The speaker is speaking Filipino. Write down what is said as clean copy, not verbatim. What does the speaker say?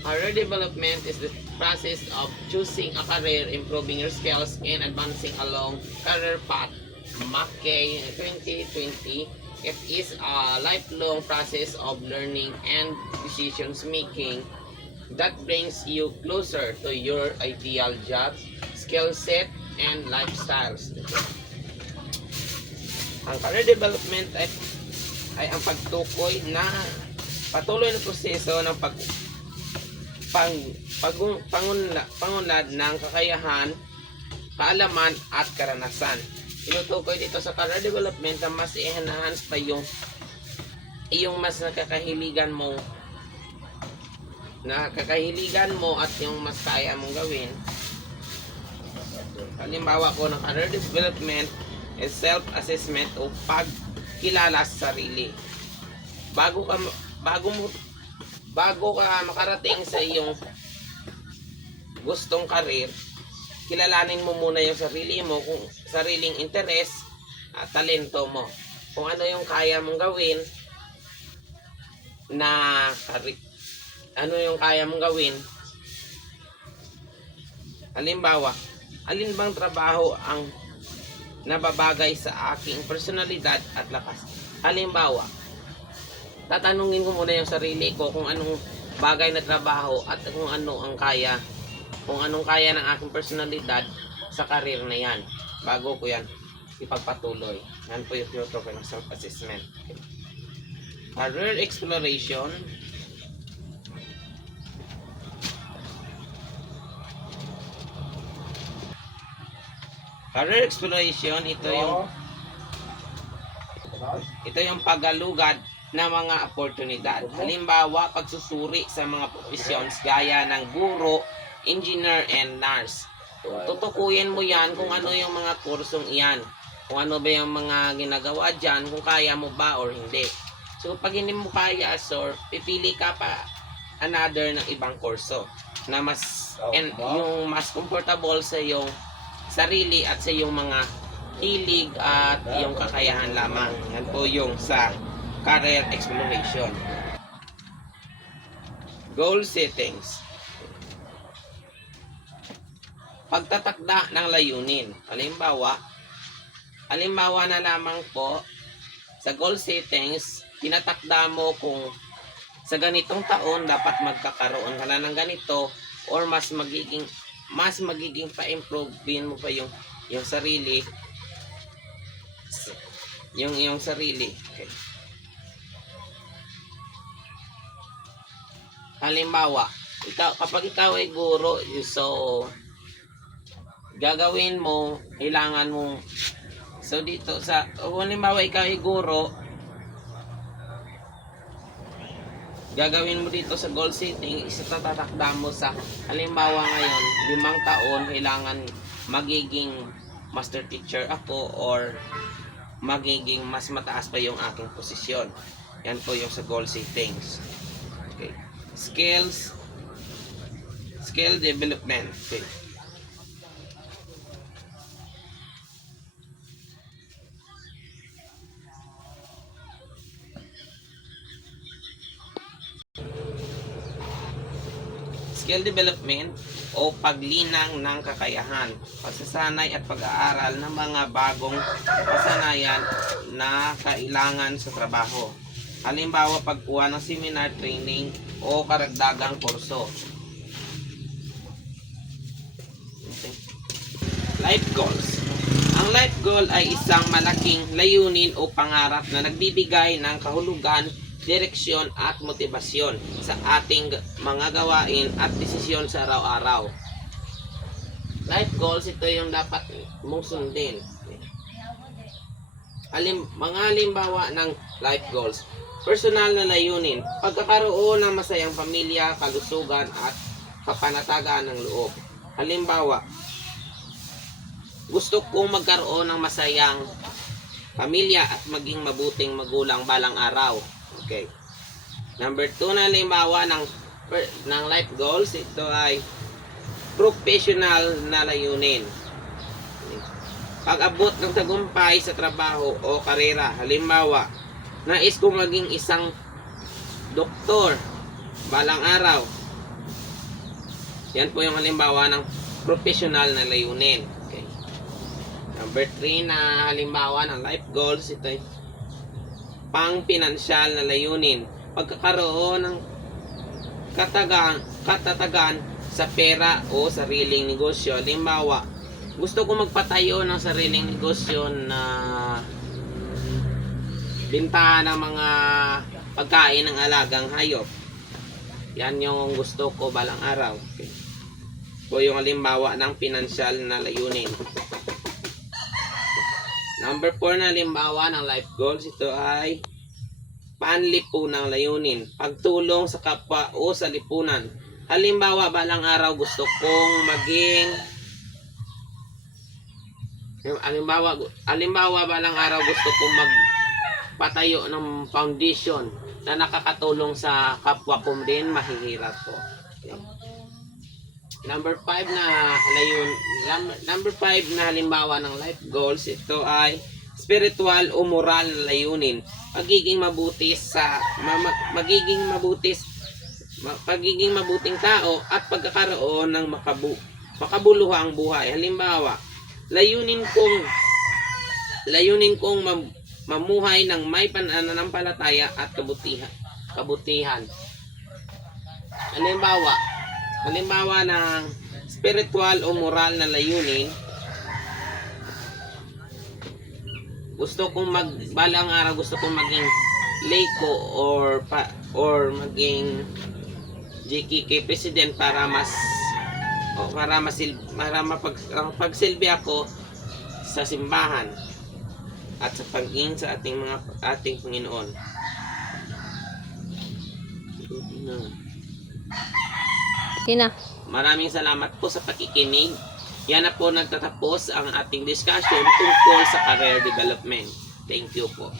Career development is the process of choosing a career, improving your skills, and advancing along career path. Mackay 2020. It is a lifelong process of learning and decisions making that brings you closer to your ideal job, skill set, and lifestyles. Ang career development ay ang pagtukoy na patuloy na proseso ng pangunlad ng kakayahan, kaalaman at karanasan. Tinutukoy dito sa career development na mas i-enhance pa yung mas nakakahiligan mo at yung mas kaya mong gawin. Halimbawa ko ng career development is self-assessment o pagkilala sa sarili. Bago ka makarating sa iyong gustong karir, kilalanin mo muna yung sarili mo, kung sariling interes at talento mo. Kung ano yung kaya mong gawin Halimbawa, alin bang trabaho ang nababagay sa aking personalidad at lakas? Halimbawa, tatanungin ko muna yung sarili ko kung anong bagay na trabaho at kung anong kaya ng aking personalidad sa karir na yan bago ko yan ipagpatuloy. Yan po yung tinutukoy ng self-assessment. Career exploration. Career exploration, ito yung paggalugad na mga oportunidad. Halimbawa, pagsusuri sa mga professions gaya ng guro, engineer, and nurse. Tutukuyin mo yan kung ano yung mga kursong iyan. Kung ano ba yung mga ginagawa dyan, kung kaya mo ba or hindi. So, pag hindi mo kaya, pipili ka pa another ng ibang kurso na yung mas comfortable sa iyong sarili at sa iyong mga hilig at iyong kakayahan lamang. Yan po yung sa career exploration. Goal settings. Pagtatakda ng layunin. Halimbawa na lamang po sa goal settings, tinatakda mo kung sa ganitong taon dapat magkakaroon ka na ng ganito or mas magiging pa-improve mo pa yung sarili. Yung sarili. Okay. Halimbawa, kapag ikaw ay guro, so gagawin mo, kailangan mo, so dito halimbawa ikaw ay guro, gagawin mo dito sa goal setting, isatatakda mo sa, halimbawa ngayon, 5 taon, kailangan magiging master teacher ako or magiging mas mataas pa yung aking posisyon. Yan po yung sa goal settings. Okay. Skill development. Okay. Skill development o paglinang ng kakayahan, pagsasanay at pag-aaral ng mga bagong kasanayan na kailangan sa trabaho. Halimbawa, pagkuha ng seminar, training o karagdagang kurso. Okay. Life goals. Ang life goal ay isang malaking layunin o pangarap na nagbibigay ng kahulugan, direksyon at motibasyon sa ating mga gawain at desisyon sa araw-araw. Life goals, ito yung dapat mong sundin. Mga halimbawa ng life goals. Personal na layunin, pagkakaroon ng masayang pamilya, kalusugan at kapanatagan ng loob. Halimbawa, gusto kong magkaroon ng masayang pamilya at maging mabuting magulang balang araw. Okay. Number 2 na halimbawa ng life goals, ito ay professional na layunin. Pag-abot ng tagumpay sa trabaho o karera. Halimbawa, nais kong maging isang doktor balang araw. Yan po yung halimbawa ng professional na layunin. Okay. Number 3 na halimbawa ng life goals, ito ay pang-pinansyal na layunin. Pagkakaroon ng katatagan sa pera o sariling negosyo. Halimbawa, gusto ko magpatayo ng sariling negosyo na bintahan ng mga pagkain ng alagang hayop. Yan yung gusto ko balang araw. Okay. O yung halimbawa ng pinansyal na layunin. Number 4 na halimbawa ng life goals, ito ay panlipunang layunin. Pagtulong sa kapwa o sa lipunan. Halimbawa, balang araw gusto kong maging halimbawa balang araw gusto kong magpatayo ng foundation na nakakatulong sa kapwa ko din mahihirap po. Okay. Number 5 na halimbawa ng life goals, ito ay spiritual o moral na layunin. Pagiging mabuting tao at pagkakaroon ng makabuluhang buhay. Halimbawa, layunin kong mamuhay ng may pananampalataya at kabutihan. Halimbawa ng spiritual o moral na layunin, balang araw gusto kong maging Leiko or maging GKK president para mapagsilbi ako sa simbahan at sa pagingin sa ating Panginoon. Maraming salamat po sa pakikinig. Yan na po nagtatapos ang ating discussion tungkol sa career development. Thank you po.